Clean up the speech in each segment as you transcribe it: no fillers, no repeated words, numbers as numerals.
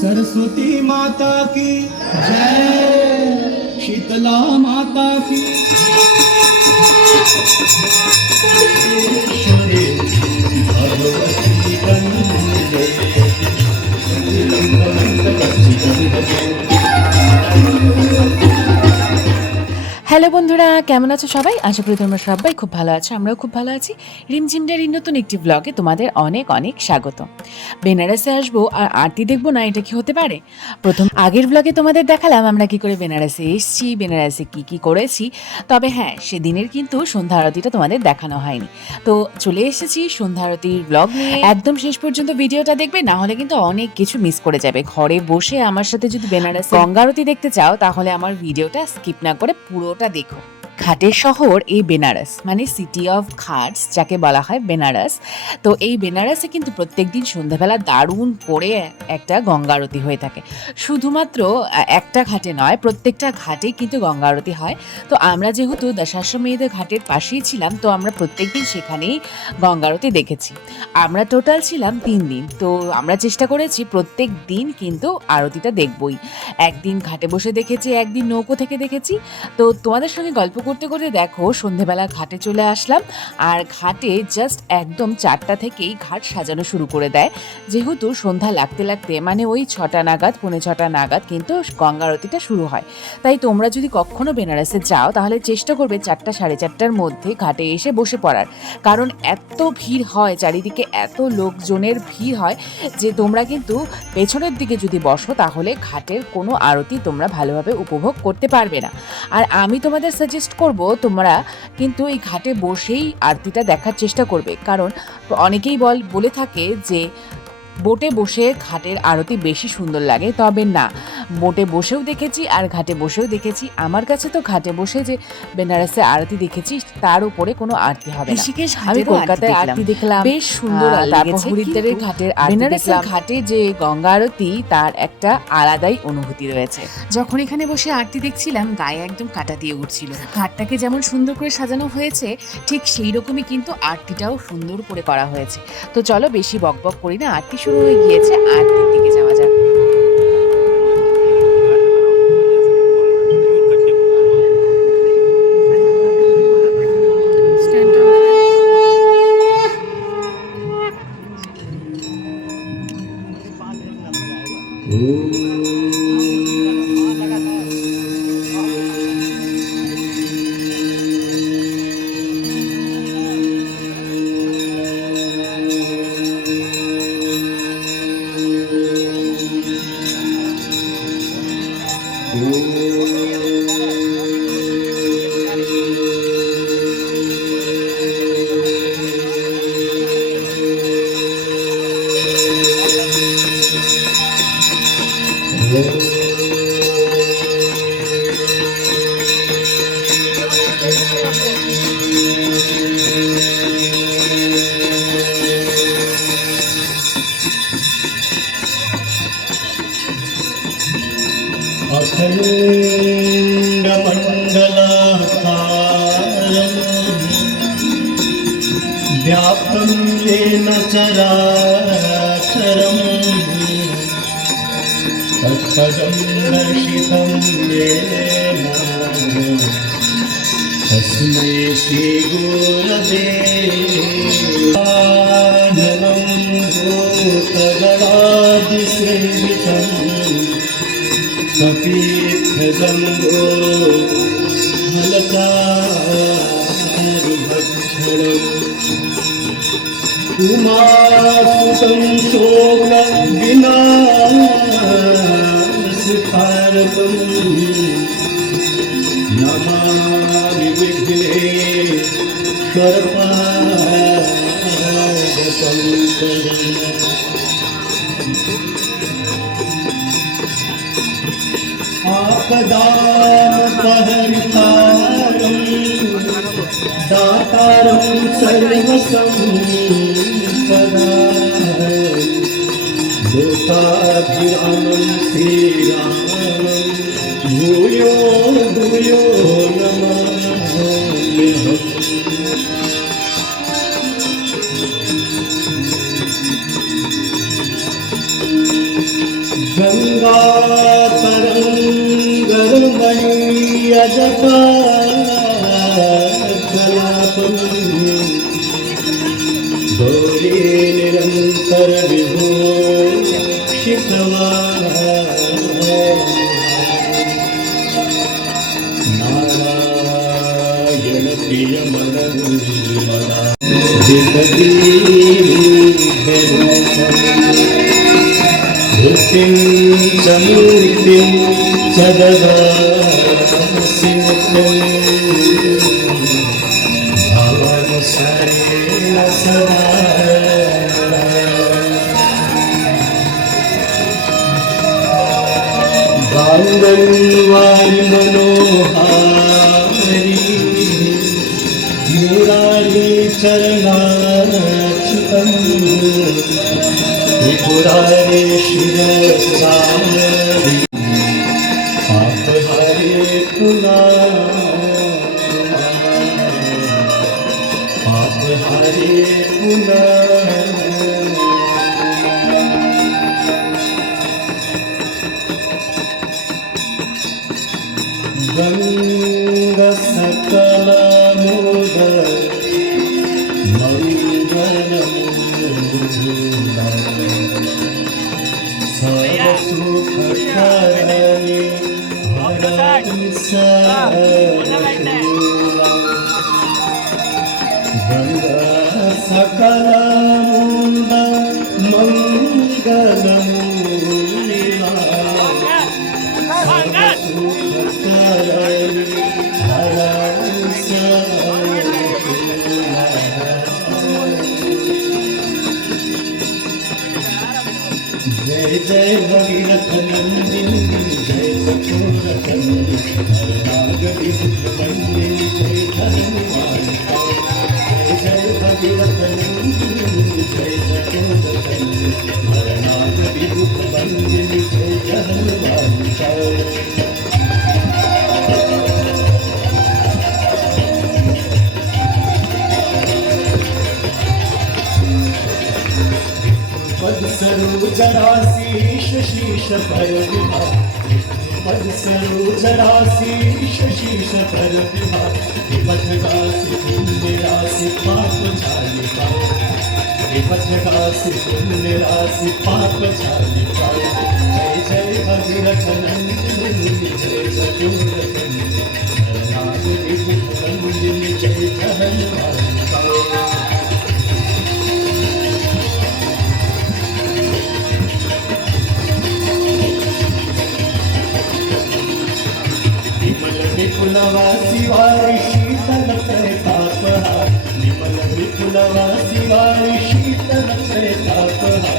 सरस्वती माता की जय, शीतला माता की भगवती वंदे। হ্যালো বন্ধুরা, কেমন আছো সবাই? আশা করি তোমরা সবাই খুব ভালো আছো। আমরাও খুব ভালো আছি। রিমঝিমডার এই নতুন একটি ব্লগে তোমাদের অনেক অনেক স্বাগত। বেনারসে আসবো আর আরতি দেখবো না, এটা কি হতে পারে? প্রথম আগের ব্লগে তোমাদের দেখালাম আমরা কি করে বেনারসে এসেছি, বেনারসে কি কি করেছি। তবে হ্যাঁ, সেদিনের কিন্তু সন্ধ্যা আরতিটা তোমাদের দেখানো হয়নি। তো চলে এসেছি সন্ধ্যা আরতির ব্লগ নিয়ে। একদম শেষ পর্যন্ত ভিডিওটা দেখবে, না হলে কিন্তু অনেক কিছু মিস করে যাবে। ঘরে বসে আমার সাথে যদি বেনারসে গঙ্গা আরতি দেখতে চাও, তাহলে আমার ভিডিওটা স্কিপ না করে পুরোটা দেখো। ঘাটের শহর এই বেনারস, মানে সিটি অফ ঘাটস যাকে বলা হয় বেনারস। তো এই বেনারসে কিন্তু প্রত্যেকদিন সন্ধ্যাবেলা দারুণ করে একটা গঙ্গা আরতি হয়ে থাকে। শুধুমাত্র একটা ঘাটে নয়, প্রত্যেকটা ঘাটেই কিন্তু গঙ্গা আরতি হয়। তো আমরা যেহেতু দশাশ্বমেধ ঘাটের পাশেই ছিলাম, তো আমরা প্রত্যেকদিন সেখানেই গঙ্গা আরতি দেখেছি। আমরা টোটাল ছিলাম 3 দিন। তো আমরা চেষ্টা করেছি প্রত্যেক দিন কিন্তু আরতিটা দেখবই। একদিন ঘাটে বসে দেখেছি, একদিন নৌকো থেকে দেখেছি। তো তোমাদের সঙ্গে গল্প করতে করতে দেখো সন্ধেবেলা ঘাটে চলে আসলাম। আর ঘাটে জাস্ট একদম 4টা থেকেই ঘাট সাজানো শুরু করে দেয়। যেহেতু সন্ধ্যা লাগতে লাগতে মানে ওই 6টা নাগাদ, 6:45 নাগাদ কিন্তু গঙ্গা আরতিটা শুরু হয়। তাই তোমরা যদি কখনো বেনারসে যাও, তাহলে চেষ্টা করবে 4টা, 4:30টার মধ্যে ঘাটে এসে বসে পড়ার। কারণ এত ভিড় হয়, চারিদিকে এত লোকজনের ভিড় হয় যে তোমরা কিন্তু পেছনের দিকে যদি বসো, তাহলে ঘাটের কোনো আরতি তোমরা ভালোভাবে উপভোগ করতে পারবে না। আর আমি তোমাদের সাজেস্ট করব, তোমরা কিন্তু এই ঘাটে বসেই আরতিটা দেখার চেষ্টা করবে। কারণ অনেকেই বলে থাকে যে বোটে বসে ঘাটের আরতি বেশি সুন্দর লাগে। তবে না, বোটে বসেও দেখেছি আর ঘাটে বসেও দেখেছি। আমার কাছে তো ঘাটে বসে যে বেনারসে আরতি দেখেছি, তার উপরে কোনো আরতি হবে না। আমি কলকাতায় আরতি দেখলাম, বেশ সুন্দর। তারপর হরিদ্বারের ঘাটের আরতি দেখলাম। ঘাটে যে গঙ্গা আরতি, তার একটা আলাদাই অনুভূতি রয়েছে। যখন এখানে বসে আরতি দেখছিলাম, গায়ে একদম কাঁটা দিয়ে উঠছিল। ঘাটটাকে যেমন সুন্দর করে সাজানো হয়েছে, ঠিক সেই রকমই কিন্তু আরতিটাও সুন্দর করে করা হয়েছে। তো চলো বেশি বকবক করি না, আরতি শুরু হয়ে গিয়েছে, আরতির দিকে যাওয়া যাক। अखण्डमण्डलाकारं व्याप्तं येन चराचरं तत्पदं दर्शितं येन तस्मै श्रीगुरवे नमः। भूतगणादिसेवितं कपीर्थजम्बो फलचारुभक्षणम् उमासुतं शोकविनाशकारकम् नमामि विघ्नेश्वरपादपङ्कजम्। आपदामपहर्तारं दातारं सर्वसम्पदां लोकाभिरामं श्रीरामं भूयो भूयो नमाम्यहम्। तरङ्गरमणीयजटा कलापं गौरी निरन्तर विभूषितवा नारायण प्रियमनोरमदा धृतिं च मूर्तिं च ददासि भवनशरेण सदा गाङ्गन्वारि मनोहारि मुरारी चरणाच्युतं त्रिपुरारे शिरसारि पापहरे पापहरे गङ्गसकलमोद सर्वसुखकरणे हरति गङ्गसकलमोद मङ्गलमूला सर्वसुखकरणे जय जय भगीरथ नंदिनी जय चकोरकंदी नागरी वंदिनी जय धर्मवाणी जय जय भगीरथ नंदिनी जय चकोरकंदी नागरी वंदिनी जय धर्मवाणी पद सरोजराशीष शीश पर विभा पद सरोजराशीष शीश पर विभा विपथगासी पुण्यराशि पाप झालिका विपथगासी पुण्यराशि पाप झालिका जय जय भगीरथ नंदिनी जय चकोरकंदी नागरी वंदिनी जय धर्मवालिका विपुलवासी वारी शीतल तापहा विमल विपुलवासी वारी शीतल तापहा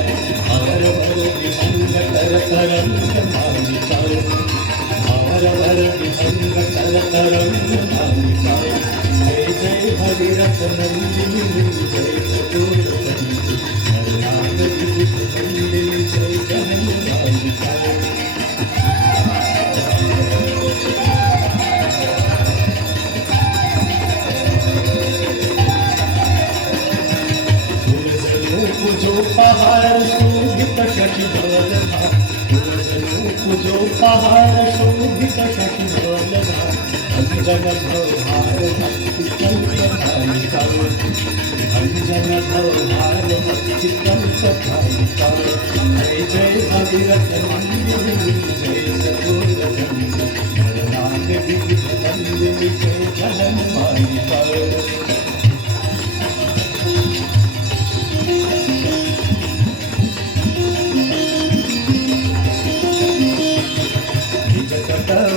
हर भर विहंग कर तरंग मालिका हर भर विहंग कर तरंग मालिका जय जय भगीरथ नंदिनी जय चकोरकंदी नागरी वंदिनी जय धर्मवालिका जो पहाड़ शोभित शशिधवलधा जो पहाड़ शोभित शशिधवलधा अंजन भवहार भक्ति कल्पधारिका अंजन भवहार भक्ति कल्पधारिका जय जय भगीरथ नंदिनी जय चकोरकंदी नागरी वंदिनी जय धर्मवालिका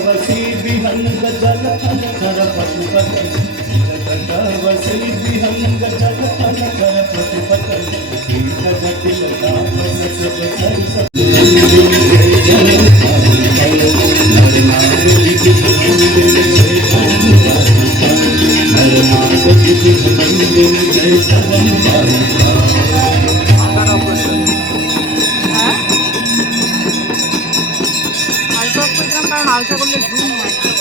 वसी विहंग जल फल कर पशुपति वसी विहंग जल फल कर पशुपति कीट जटिल दाम सब सरस কারণ আলসা করলে জুম হয় না।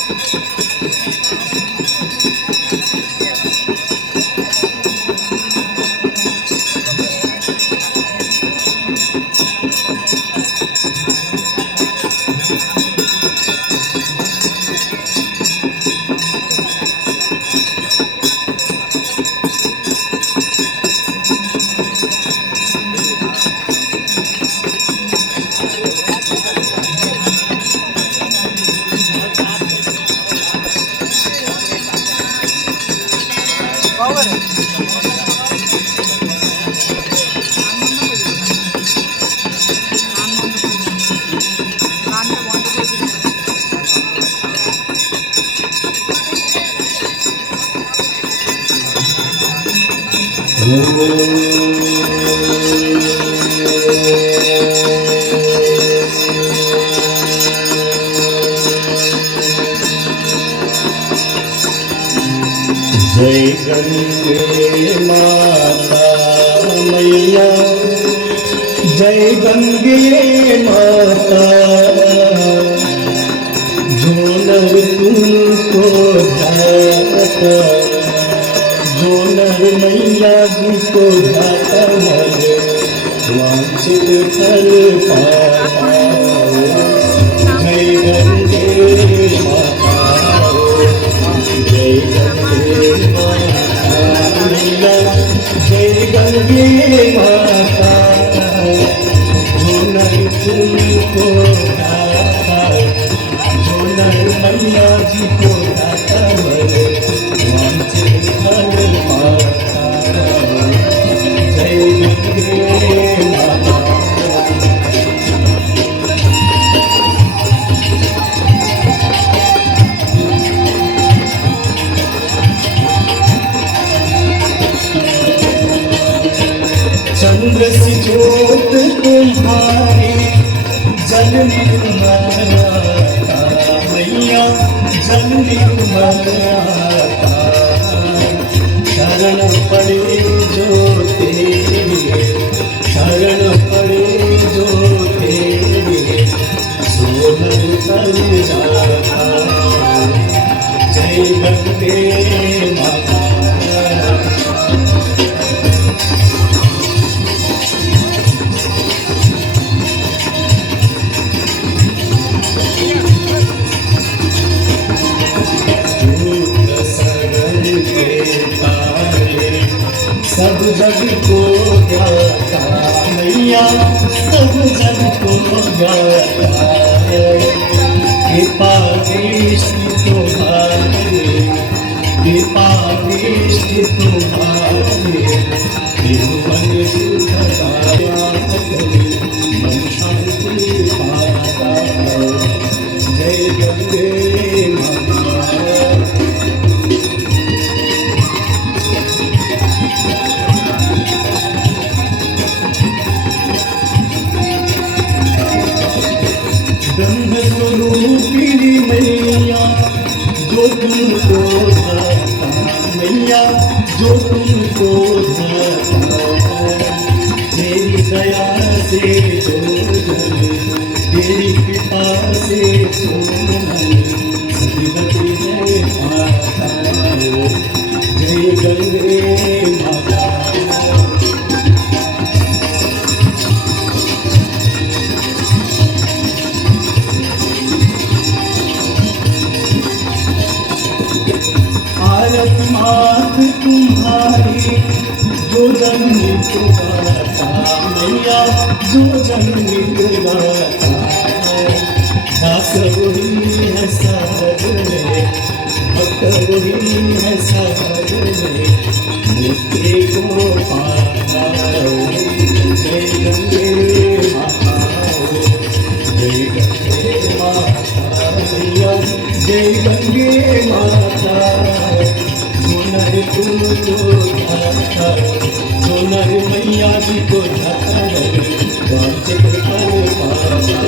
जय गंगे माता मैया, जय गंगे माता, जो नर तुमको ध्याता, जो नर मैया जी को ध्याता है वांछित फल पाता। जय गंगे माता, जय गंगे माता मैया, जय गंगे माता, जो नर तुमको ध्याता, जो नर मैया जी को ध्याता है वांछित फल पाता। जय गंगे माता। चंद्र सी ज्योत तुम्हारी जननी माता मैया, जननी माता, शरण पड़े जो तेरे, शरण पड़े जो तेरे, सोनर कर जाता। जय गंगे माता। सब जग को गाता मैया, सब जग को गाता, कृपा दृष्टि तुम्हारी, कृपा दृष्टि तुम्हारी, मन सुखदाया मन शांति पाता। जय गंगे माता। गंध स्वरूपिणी मैया, जो तुमको ध्याता मैया, जो तुमको ध्याता, तेरी दया से जो जने, तेरी कृपा से जो जने, सदगति है पाता। जय गंगे माता। आरत मात तुम्हारी, जो जननी को गाता मैया, जो जननी को गाता, दास वही है सब में, भक्त वही है सब में, मुक्ति को पाता। जय गंगे माता, जय गंगे माता मैया, जय गंगे माता, जो नर तुमको ध्याता, जो नर मैया जी को ध्याता है वांछित फल पाता।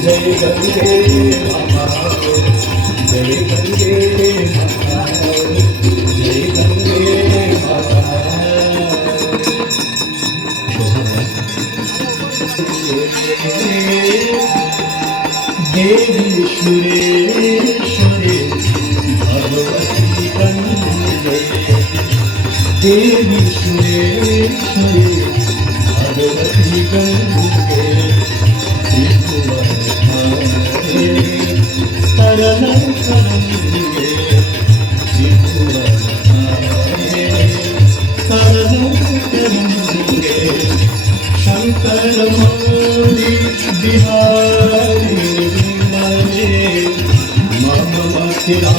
जय गंगे माता, जय गंगे माता, जय गंगे माता। देवी सुरेश्वरी भगवती गंगे, देवी सुरेश्वरी भगवती गंगे, त्रिभुवन तरल करेंगे, त्रिभुवन तरल करेंगे, शंकर मौली बिहारी मम मथिरा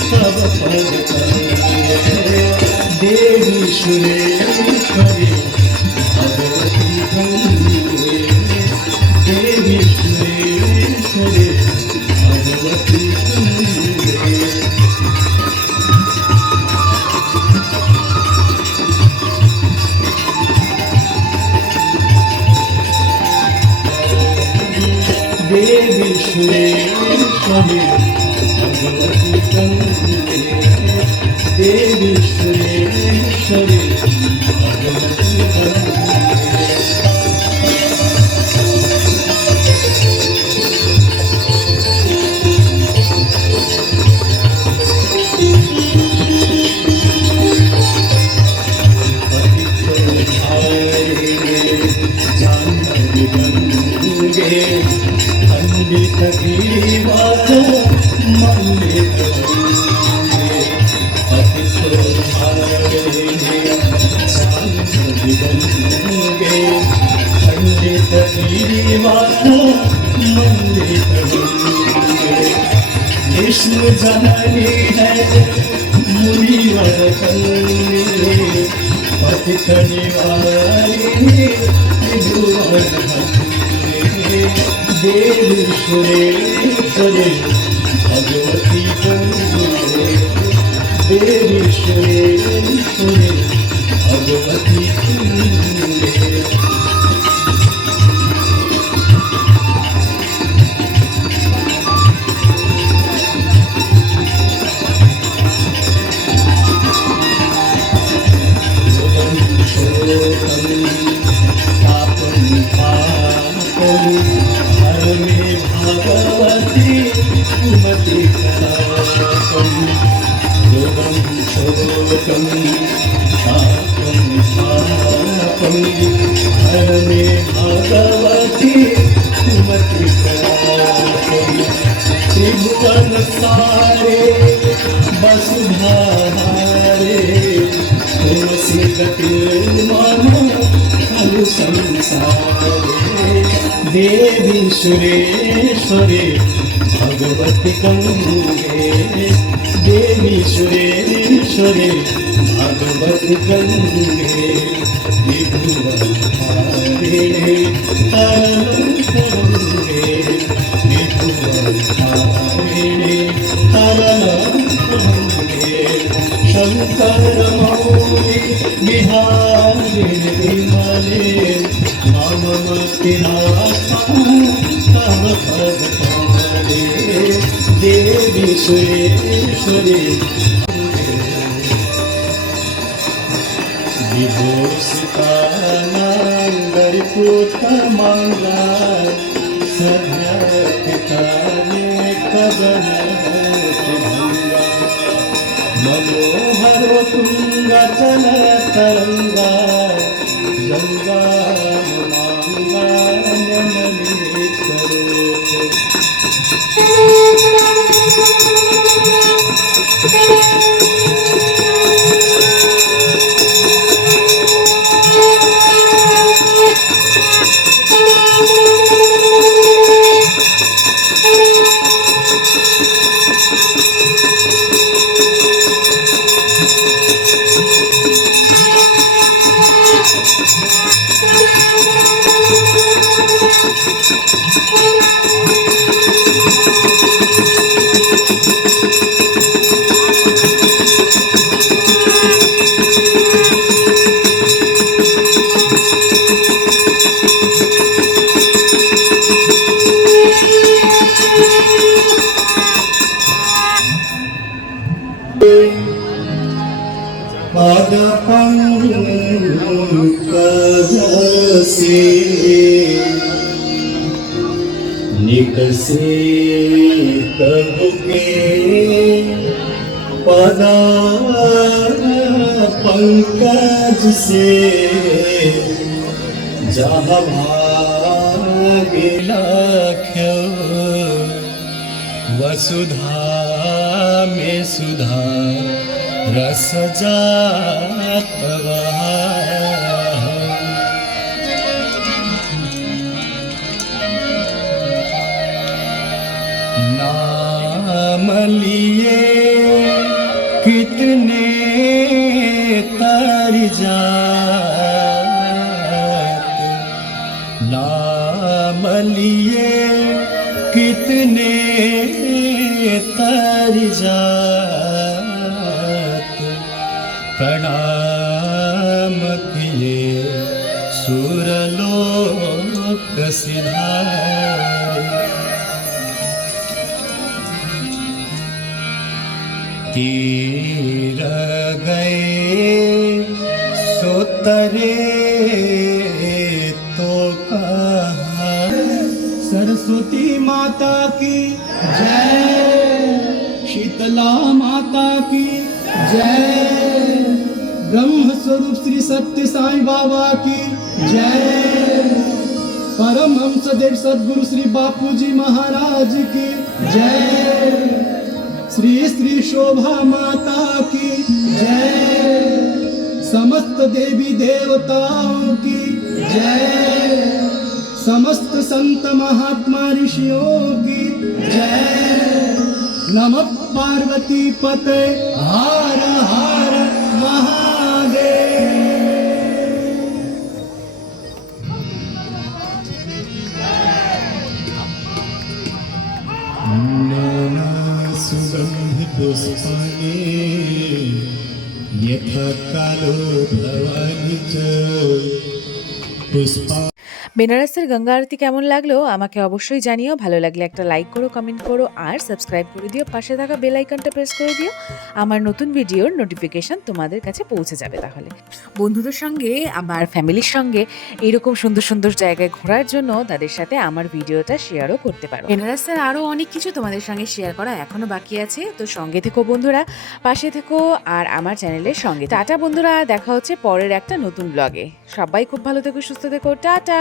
सब पद करेंगे। देवी सुरेश्वरी भगवती गंगे, देवी सुरेश्वरी भगवती गंगे। देवी सुरेश्वरी भगवती गंगे देवी सुरेश्वरी भगवती गंगे पंडित दीवानो मंडित पंडित दीवानो मंडित विष्णु जननी है मुनिवर कन्ये पतित निवारिणी त्रिभुवन देवी सुरेश्वरी भगवती गंगे देवी सुरेश्वरी भगवती गंगे भगवती कुमति कलापम योगम शोकम पापम पापम हर में भगवती कुमति कलापम त्रिभुवन सारे वसुधारे तुमसे गति मनो खलु संसारे देवी सुरेश्वरी भगवती गंगे देवी सुरेश्वरी भगवती गंगे त्रिभुवन हारिणे तरलंगे त्रिभुवन हारिणे तरलंगे शंकर मौली बिहारिणे विमले ममति तव पद कमले देवी सुरेश्वरी विभूषिता नांगरिपुत मंगला सभ्यपिता ने कदन भंगा मनोहर तुंग चल तरंगा गंगा मांगा जननी करो पद पंकज से निकसे तब के पद पंकज से जहाँ भाग्य लख्यो वसुधा में सुधा रस जात नाम लिए कितने तर जात नाम लिए कितने तर जात प्रणाम किए सुरलोक सिधारे तीर गए सो तरे तो कहा। सरस्वती माता की जय, शीतला माता की जय, ब्रह्म स्वरूप श्री सत्य साईं बाबा की जय, परमहंस देव सद्गुरु श्री बापूजी महाराज की जय, श्री श्री शोभा माता की जय, समस्त देवी देवताओं की जय, समस्त संत महात्मा ऋषियों की जय। नमः पार्वती पते हर हर महादेव। नाना सुगंध पुष्पाणि यथा कालो भवानी च पुष्पा। বেনারসের গঙ্গা আরতি কেমন লাগলো আমাকে অবশ্যই জানিও। ভালো লাগলে একটা লাইক করো, কমেন্ট করো আর সাবস্ক্রাইব করে দিও। পাশে থাকা বেল আইকনটা প্রেস করে দিও, আমার নতুন ভিডিওর নোটিফিকেশন তোমাদের কাছে পৌঁছে যাবে। তাহলে বন্ধুদের সঙ্গে আমার ফ্যামিলির সঙ্গে এইরকম সুন্দর সুন্দর জায়গায় ঘোরার জন্য তাদের সাথে আমার ভিডিওটা শেয়ারও করতে পারো। বেনারসের আরও অনেক কিছু তোমাদের সঙ্গে শেয়ার করা এখনো বাকি আছে, তো সঙ্গে থেকো বন্ধুরা, পাশে থেকো আর আমার চ্যানেলের সঙ্গে। টাটা বন্ধুরা, দেখা হচ্ছে পরের একটা নতুন ব্লগে। সবাই খুব ভালো থেকো, সুস্থ থেকো, টাটা।